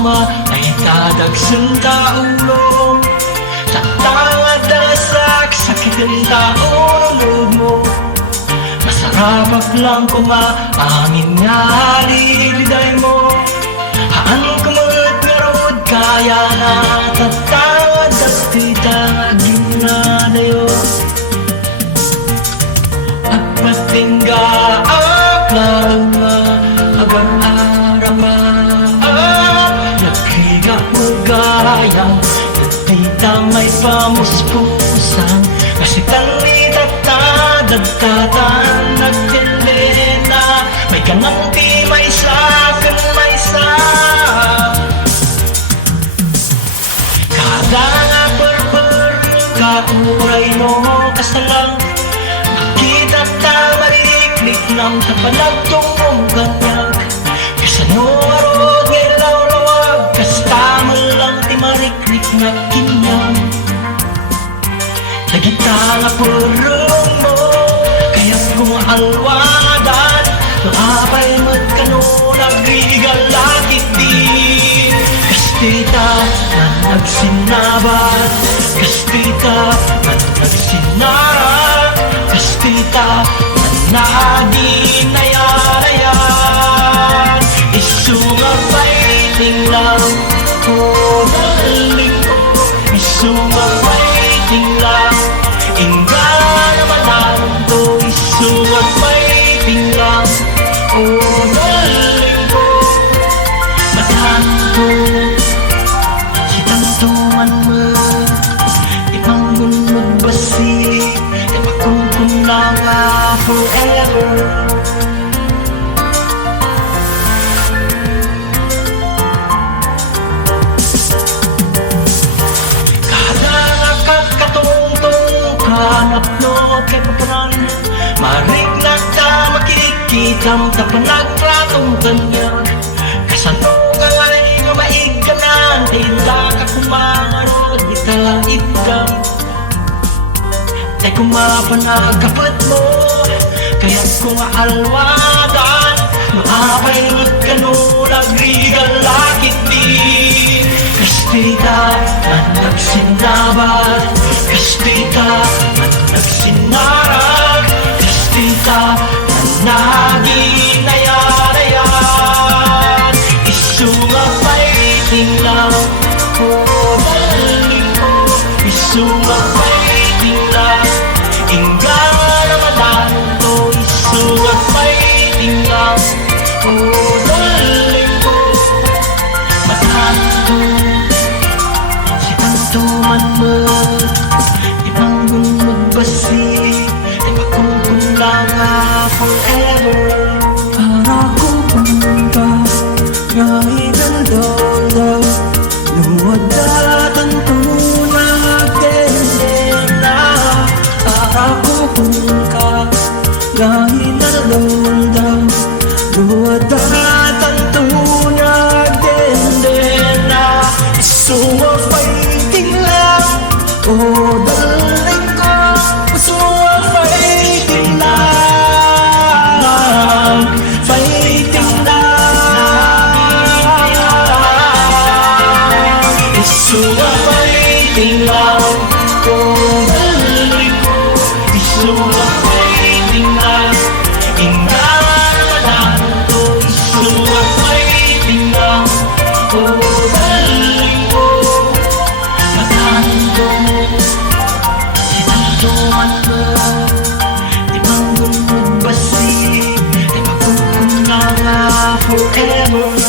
ma ay tadagsan ta ulo. Sa tangad dasak sakit ang taon mo. Masarap lang kuma angin nga liliday mo. Haan kumut ngarod kaya na tatawad at titagin na dayo. At patingga lang agar-arama naghiga mo gaya nagtita may pamuspusan kasi kanita dagkatan nagtilena may kanang di may sakin may sa kada nga berber kauray mo kasalang makita ta mariklik ng tapanagtong ganyak kasano arod ngelaw lawag kasta mo lang ti mariklik na kinyang nagita nga purong mo kayas kung alwadan maapay magkano nagrigalakit di kastita na nagsinabat kastita na nagsinara kastita na naginayarayan isunga fighting lang oh daling ko isunga fighting lang ingga naman naman to isunga fighting lang oh daling ko matahan ko si tantuman mo ipanggun magbasi ipakungkun na nga forever. Kada nakakatungtong kanap no kay paparan mariglag ta makikitang tapanagpratong ganyan kasano ka nga rin mabaig ka na tila ka kumangarod italait ka ay kumapanagkapat mo kaya kung alwadan maapay magkano nagrigalakit di kastita na nagsinabat kastita na nagsinarag kastita na naginayarayan isunga fighting lang oh daling ko isunga fighting lang ingga naman to isunga fighting lang oh daling ko matahan ko si tantuman mo ipanggun magbasi ipakungkun lang forever para ko punta nga idaldol luwad datan tunag na para ko punta nga idaldol luwad datan tunag na isunga fighting lang oh daling ko isunga fighting lang fighting lang isunga fighting lang oh daling ko isunga fighting lang ingga naman to isunga fighting lang oh daling ko matahan ko si tantuman mo ipanggun magbasi ipakungkun nga forever.